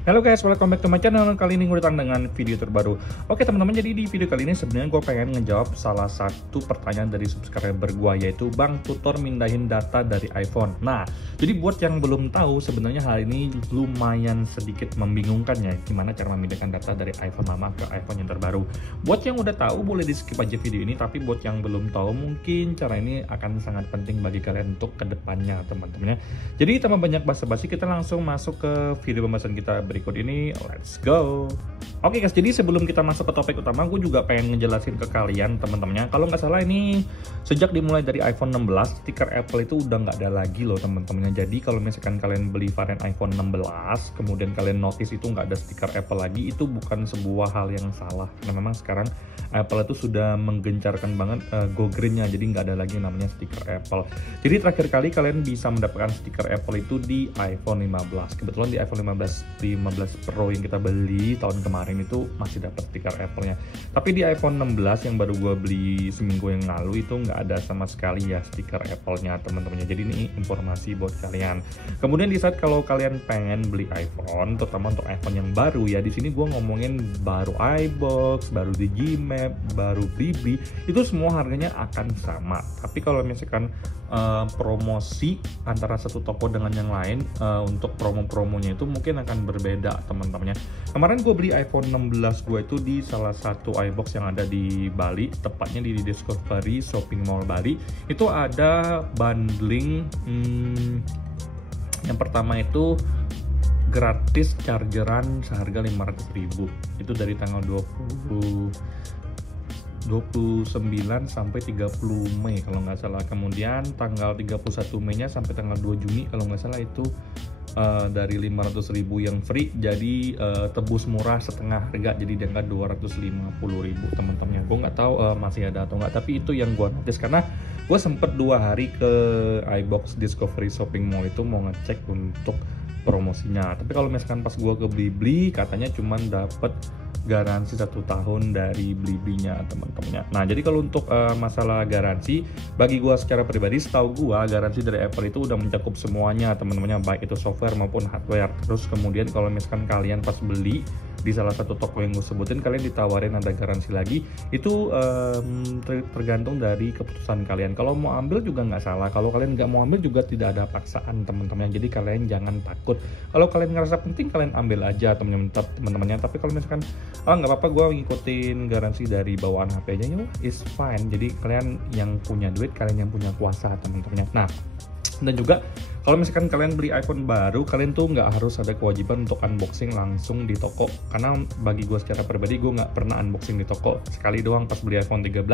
Halo guys, welcome back to my channel. Kali ini gue datang dengan video terbaru. Oke teman-teman, jadi di video kali ini sebenarnya gue pengen ngejawab salah satu pertanyaan dari subscriber gue, yaitu Bang, tutor mindahin data dari iPhone. Nah, jadi buat yang belum tahu, sebenarnya hal ini lumayan sedikit membingungkan ya, gimana cara memindahkan data dari iPhone lama ke iPhone yang terbaru. Buat yang udah tahu boleh di skip aja video ini, tapi buat yang belum tahu mungkin cara ini akan sangat penting bagi kalian untuk kedepannya teman-teman ya. Jadi tanpa banyak basa-basi, kita langsung masuk ke video pembahasan kita berikut ini. Let's go. Oke guys, jadi sebelum kita masuk ke topik utama, gue juga pengen ngejelasin ke kalian teman-temannya. Kalau nggak salah ini sejak dimulai dari iPhone 16, stiker Apple itu udah nggak ada lagi loh teman-temannya. Jadi kalau misalkan kalian beli varian iPhone 16, kemudian kalian notice itu nggak ada stiker Apple lagi, itu bukan sebuah hal yang salah. Nah memang sekarang Apple itu sudah menggencarkan banget Go Green-nya, jadi nggak ada lagi namanya stiker Apple. Jadi terakhir kali kalian bisa mendapatkan stiker Apple itu di iPhone 15. Kebetulan di iPhone 15 Pro yang kita beli tahun kemarin itu masih dapat stiker Apple-nya. Tapi di iPhone 16 yang baru gue beli seminggu yang lalu itu nggak ada sama sekali ya stiker Apple-nya teman-temannya. Jadi ini informasi buat kalian. Kemudian di saat kalau kalian pengen beli iPhone, terutama untuk iPhone yang baru ya, di sini gue ngomongin baru iBox, baru di Gmap, baru Blibli, itu semua harganya akan sama. Tapi kalau misalkan promosi antara satu toko dengan yang lain, untuk promo-promonya itu mungkin akan berbeda teman-temannya. Kemarin gue beli iPhone 16 gue itu di salah satu iBox yang ada di Bali, tepatnya di Discovery Shopping Mall Bali. Itu ada bundling, yang pertama itu gratis chargeran seharga 500.000. Itu dari tanggal 29 sampai 30 Mei kalau nggak salah. Kemudian tanggal 31 Mei nya sampai tanggal 2 Juni kalau nggak salah itu dari 500.000 yang free jadi tebus murah setengah harga, jadi di angka 250.000 teman-teman. Gue nggak tahu masih ada atau nggak, tapi itu yang gue notice karena gue sempet 2 hari ke iBox Discovery Shopping Mall itu mau ngecek untuk promosinya. Tapi kalau misalkan pas gue ke Blibli katanya cuman dapet garansi 1 tahun dari Bliblinya teman-temannya. Nah jadi kalau untuk masalah garansi, bagi gua secara pribadi, setahu gua garansi dari Apple itu udah mencakup semuanya teman-temannya, baik itu software maupun hardware. Terus kemudian kalau misalkan kalian pas beli di salah satu toko yang gue sebutin, kalian ditawarin ada garansi lagi, itu tergantung dari keputusan kalian. Kalau mau ambil juga nggak salah, kalau kalian nggak mau ambil juga tidak ada paksaan teman-teman. Jadi kalian jangan takut, kalau kalian ngerasa penting kalian ambil aja teman-temannya. Tapi kalau misalkan nggak apa-apa gue ngikutin garansi dari bawaan HP aja, ya is fine. Jadi kalian yang punya duit, kalian yang punya kuasa teman-temannya. Nah dan juga kalau misalkan kalian beli iPhone baru, kalian tuh nggak harus ada kewajiban untuk unboxing langsung di toko. Karena bagi gue secara pribadi, gue nggak pernah unboxing di toko. Sekali doang pas beli iPhone 13.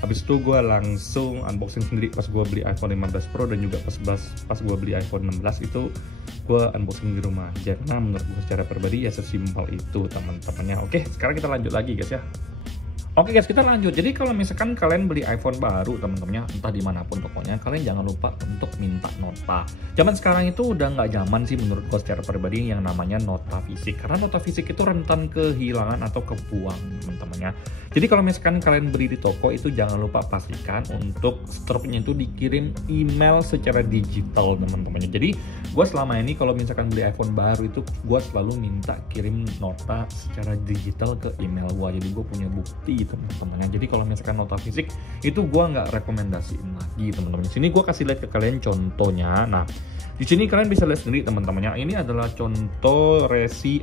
Habis itu gue langsung unboxing sendiri pas gue beli iPhone 15 Pro, dan juga pas gue beli iPhone 16 itu gue unboxing di rumah aja. Karena menurut gue secara pribadi ya sesimpel itu teman-temannya. Oke, sekarang kita lanjut lagi guys ya. Oke guys, kita lanjut. Jadi kalau misalkan kalian beli iPhone baru teman-temannya, entah dimanapun tokonya, kalian jangan lupa untuk minta nota. Zaman sekarang itu udah nggak zaman sih menurut gue secara pribadi yang namanya nota fisik, karena nota fisik itu rentan kehilangan atau kebuang teman-temannya. Jadi kalau misalkan kalian beli di toko itu jangan lupa pastikan untuk struknya itu dikirim email secara digital teman-temannya. Jadi gue selama ini kalau misalkan beli iPhone baru itu gue selalu minta kirim nota secara digital ke email gue. Jadi gue punya bukti teman-temannya. Jadi kalau misalkan nota fisik itu gue nggak rekomendasiin lagi teman-teman. Sini gue kasih lihat ke kalian contohnya. Nah di sini kalian bisa lihat sendiri teman-temannya. Ini adalah contoh resi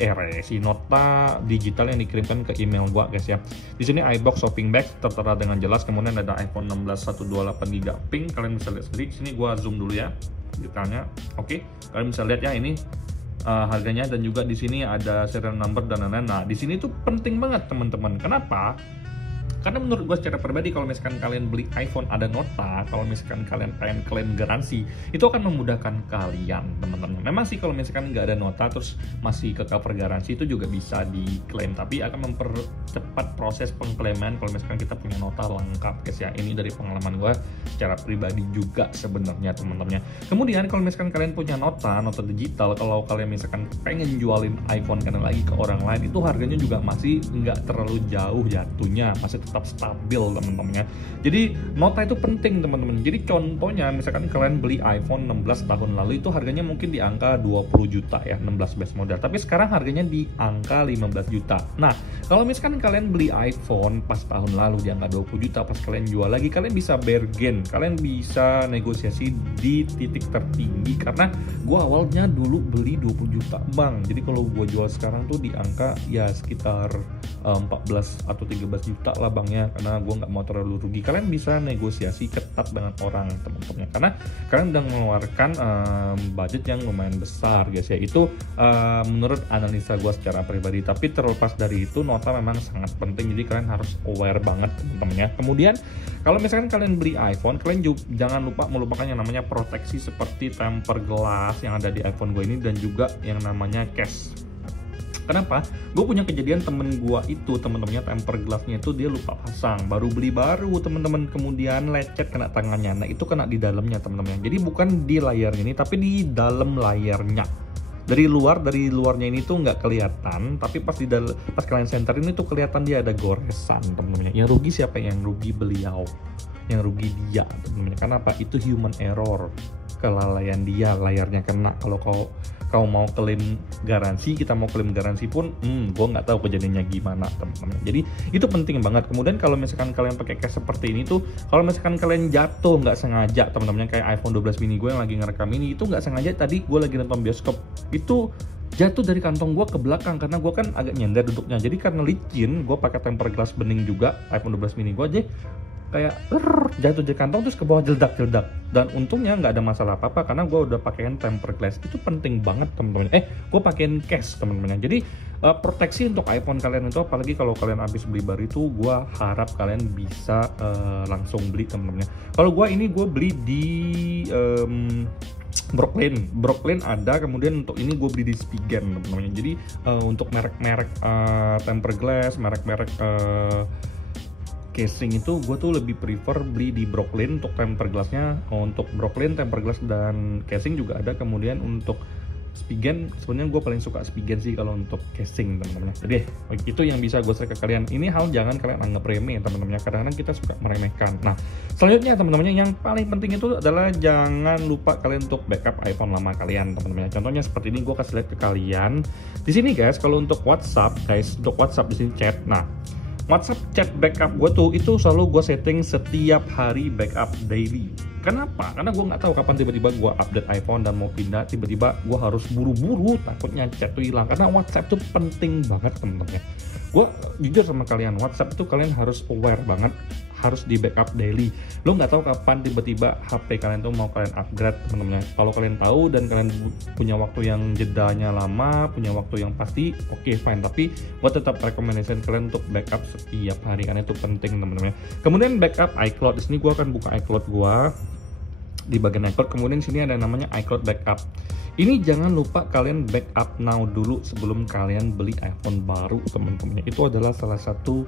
nota digital yang dikirimkan ke email gue guys ya. Di sini iBox shopping bag tertera dengan jelas. Kemudian ada iPhone 16 128 GB pink. Kalian bisa lihat sendiri. Sini gue zoom dulu ya detailnya. Oke, kalian bisa lihat ya ini harganya, dan juga di sini ada serial number dan lain-lain. Nah di sini tuh penting banget teman-teman. Kenapa? Karena menurut gue secara pribadi, kalau misalkan kalian beli iPhone ada nota, kalau misalkan kalian pengen klaim garansi, itu akan memudahkan kalian teman-teman. Memang sih kalau misalkan nggak ada nota terus masih ke cover garansi itu juga bisa diklaim, tapi akan mempercepat proses pengklaiman kalau misalkan kita punya nota lengkap guys ya. Ini dari pengalaman gue secara pribadi juga sebenarnya teman-teman. Kemudian kalau misalkan kalian punya nota digital, kalau kalian misalkan pengen jualin iPhone kalian lagi ke orang lain, itu harganya juga masih nggak terlalu jauh jatuhnya, masih tetap stabil teman-teman ya. Jadi nota itu penting teman-teman. Jadi contohnya misalkan kalian beli iPhone 16 tahun lalu itu harganya mungkin di angka 20 juta ya, 16 base model. Tapi sekarang harganya di angka 15 juta. Nah, kalau misalkan kalian beli iPhone pas tahun lalu di angka 20 juta, pas kalian jual lagi, kalian bisa bargain, kalian bisa negosiasi di titik tertinggi. Karena gue awalnya dulu beli 20 juta bang, jadi kalau gue jual sekarang tuh di angka ya sekitar 14 atau 13 juta lah bang ya, karena gue nggak mau terlalu rugi. Kalian bisa negosiasi ketat dengan orang teman-teman, karena kalian udah mengeluarkan budget yang lumayan besar guys ya. Itu menurut analisa gue secara pribadi. Tapi terlepas dari itu, nota memang sangat penting, jadi kalian harus aware banget teman-teman ya. Kemudian kalau misalkan kalian beli iPhone, kalian jangan lupa melupakan yang namanya proteksi seperti tempered glass yang ada di iPhone gue ini, dan juga yang namanya case. Kenapa? Gue punya kejadian temen gue itu, temen-temennya tempered glassnya itu dia lupa pasang, baru beli baru temen-temen, kemudian lecet kena tangannya. Nah itu kena di dalamnya temen-temen. Jadi bukan di layarnya ini, tapi di dalam layarnya. Dari luarnya ini tuh nggak kelihatan, tapi pas kalian center ini tuh kelihatan dia ada goresan temen-temen. Yang rugi siapa? Yang rugi beliau, yang rugi dia temen-temen. Kenapa? Itu human error, kelalaian dia, layarnya kena. Kalau kau mau klaim garansi, kita mau klaim garansi pun gue nggak tahu kejadiannya gimana teman-teman. Jadi itu penting banget. Kemudian kalau misalkan kalian pakai case seperti ini tuh, kalau misalkan kalian jatuh nggak sengaja teman-teman, kayak iPhone 12 mini gue yang lagi ngerekam ini, itu nggak sengaja. Tadi gue lagi nonton bioskop, itu jatuh dari kantong gue ke belakang, karena gue kan agak nyender duduknya. Jadi karena licin, gue pakai tempered glass bening juga iPhone 12 mini gue aja kayak jatuh dari kantong terus ke bawah jeledak. Dan untungnya nggak ada masalah apa-apa karena gue udah pakaiin tempered glass. Itu penting banget teman-teman. Gue pakaiin case teman-teman. Jadi proteksi untuk iPhone kalian itu, apalagi kalau kalian habis beli baru itu, gue harap kalian bisa langsung beli teman-teman. Kalau gue beli di Brooklyn ada, kemudian untuk ini gue beli di Spigen teman-teman. Jadi untuk merek-merek tempered glass, merek-merek casing itu gue tuh lebih prefer beli di Brooklyn untuk tempered glassnya. Untuk Brooklyn tempered glass dan casing juga ada. Kemudian untuk Spigen, sebenarnya gue paling suka Spigen sih kalau untuk casing teman-teman. Jadi itu yang bisa gue share ke kalian. Ini hal jangan kalian anggap remeh teman-teman, kadang-kadang kita suka meremehkan. Nah selanjutnya teman-teman, yang paling penting itu adalah jangan lupa kalian untuk backup iPhone lama kalian teman-teman. Contohnya seperti ini, gue kasih lihat ke kalian di sini guys. Kalau untuk WhatsApp guys, untuk WhatsApp di sini chat. Nah WhatsApp chat backup gue tuh itu selalu gue setting setiap hari backup daily. Kenapa? Karena gue nggak tahu kapan tiba-tiba gue update iPhone dan mau pindah, tiba-tiba gue harus buru-buru, takutnya chat tuh hilang. Karena WhatsApp tuh penting banget temen-temen. Gue jujur sama kalian, WhatsApp tuh kalian harus aware banget, harus di backup daily. Lo nggak tahu kapan tiba-tiba HP kalian tuh mau kalian upgrade temen-temen. Kalau kalian tahu dan kalian punya waktu yang jedanya lama, punya waktu yang pasti, oke, fine. Tapi gue tetap rekomendasikan kalian untuk backup setiap hari karena itu penting temen-temen. Kemudian backup iCloud. Di sini gue akan buka iCloud gue di bagian iCloud. Kemudian sini ada namanya iCloud backup. Ini jangan lupa kalian backup now dulu sebelum kalian beli iPhone baru teman-teman. Itu adalah salah satu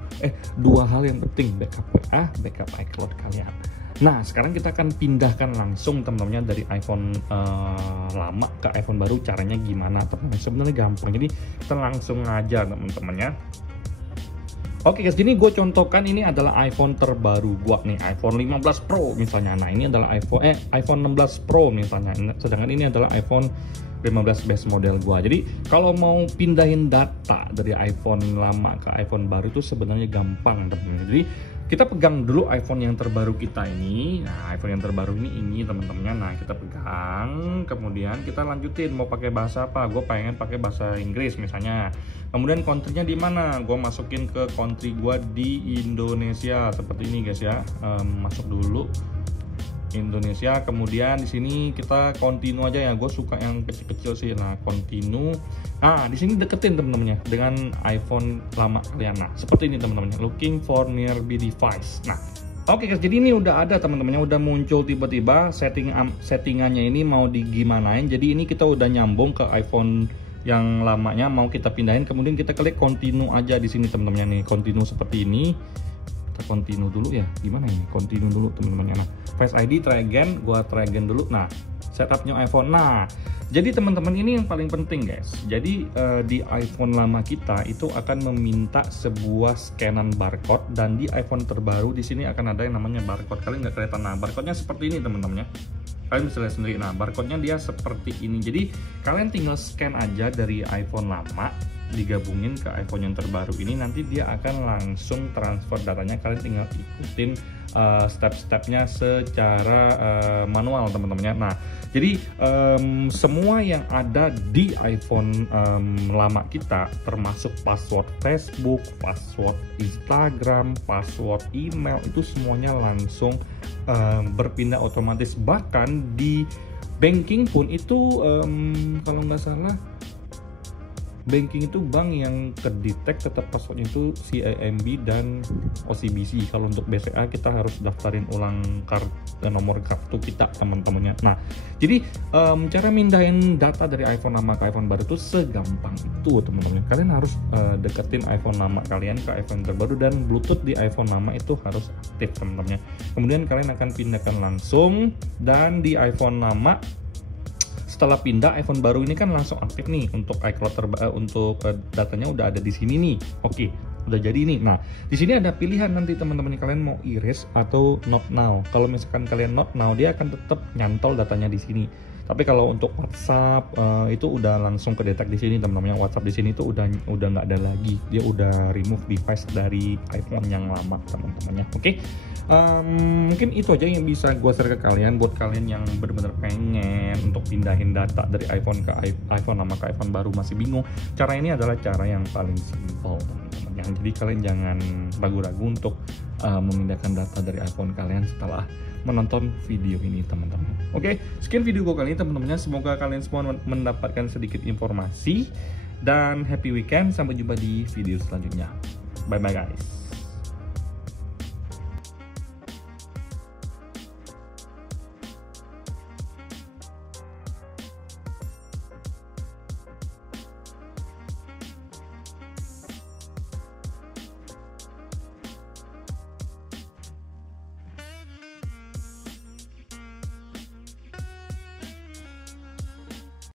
dua hal yang penting, backup WA, backup iCloud kalian. Nah sekarang kita akan pindahkan langsung teman-teman dari iPhone lama ke iPhone baru. Caranya gimana teman-teman? Sebenarnya gampang. Jadi kita langsung aja teman-teman ya. Oke guys, jadi gue contohkan ini adalah iPhone terbaru gue nih, iPhone 15 Pro misalnya. Nah ini adalah iPhone 16 Pro misalnya, sedangkan ini adalah iPhone 15 base model gue. Jadi kalau mau pindahin data dari iPhone lama ke iPhone baru itu sebenarnya gampang teman-teman. Jadi kita pegang dulu iPhone yang terbaru kita ini. Nah iPhone yang terbaru ini teman-temannya. Nah kita pegang, kemudian kita lanjutin mau pakai bahasa apa. Gue pengen pakai bahasa Inggris misalnya. Kemudian country-nya di mana? Gue masukin ke country gue di Indonesia seperti ini guys ya. Masuk dulu Indonesia. Kemudian di sini kita continue aja ya. Gue suka yang kecil-kecil sih. Nah continue. Nah di sini deketin temen-temennya dengan iPhone lama kalian. Nah seperti ini temen-temennya. Looking for nearby device. Nah oke guys, jadi ini udah ada teman-temannya, udah muncul tiba-tiba settingannya ini mau digimanain. Jadi ini kita udah nyambung ke iPhone yang lamanya, mau kita pindahin. Kemudian kita klik continue aja di sini teman-teman nih, continue seperti ini. Kita continue dulu ya, gimana ini? Continue dulu teman-teman. Nah, Face ID try again, gua try again dulu. Nah, setupnya iPhone. Nah, jadi teman-teman ini yang paling penting guys. Jadi di iPhone lama kita itu akan meminta sebuah scanan barcode, dan di iPhone terbaru di sini akan ada yang namanya barcode. Kalian nggak kelihatan. Nah, barcode-nya seperti ini teman-teman ya. Kalian bisa lihat sendiri. Nah, barcode-nya dia seperti ini. Jadi kalian tinggal scan aja dari iPhone lama digabungin ke iPhone yang terbaru ini, nanti dia akan langsung transfer datanya. Kalian tinggal ikutin step-stepnya secara manual teman-temannya. Nah, jadi semua yang ada di iPhone lama kita, termasuk password Facebook, password Instagram, password email, itu semuanya langsung berpindah otomatis. Bahkan di banking pun itu kalau nggak salah, banking itu bank yang kedetek tetap passwordnya itu CIMB dan OCBC. Kalau untuk BCA kita harus daftarin ulang nomor kartu kita teman-temannya. Nah, jadi cara mindahin data dari iPhone lama ke iPhone baru itu segampang itu teman-teman. Kalian harus deketin iPhone lama kalian ke iPhone terbaru, dan Bluetooth di iPhone lama itu harus aktif teman-temannya. Kemudian kalian akan pindahkan langsung, dan di iPhone lama setelah pindah iPhone baru ini kan langsung aktif nih untuk iCloud untuk datanya udah ada di sini nih. Oke, udah jadi nih. Nah, di sini ada pilihan nanti teman-teman, kalian mau erase atau not now. Kalau misalkan kalian not now, dia akan tetap nyantol datanya di sini. Tapi kalau untuk WhatsApp itu udah langsung kedetek di sini teman-teman. WhatsApp di sini tuh udah nggak ada lagi. Dia udah remove device dari iPhone yang lama teman-temannya. Oke. Mungkin itu aja yang bisa gue share ke kalian. Buat kalian yang benar-benar pengen untuk pindahin data dari iPhone ke iPhone lama ke iPhone baru masih bingung, cara ini adalah cara yang paling simpel teman-teman. Jadi kalian jangan ragu-ragu untuk memindahkan data dari iPhone kalian setelah menonton video ini teman-teman. Oke, sekian video gue kali ini teman-teman. Semoga kalian semua mendapatkan sedikit informasi, dan happy weekend. Sampai jumpa di video selanjutnya. Bye bye guys.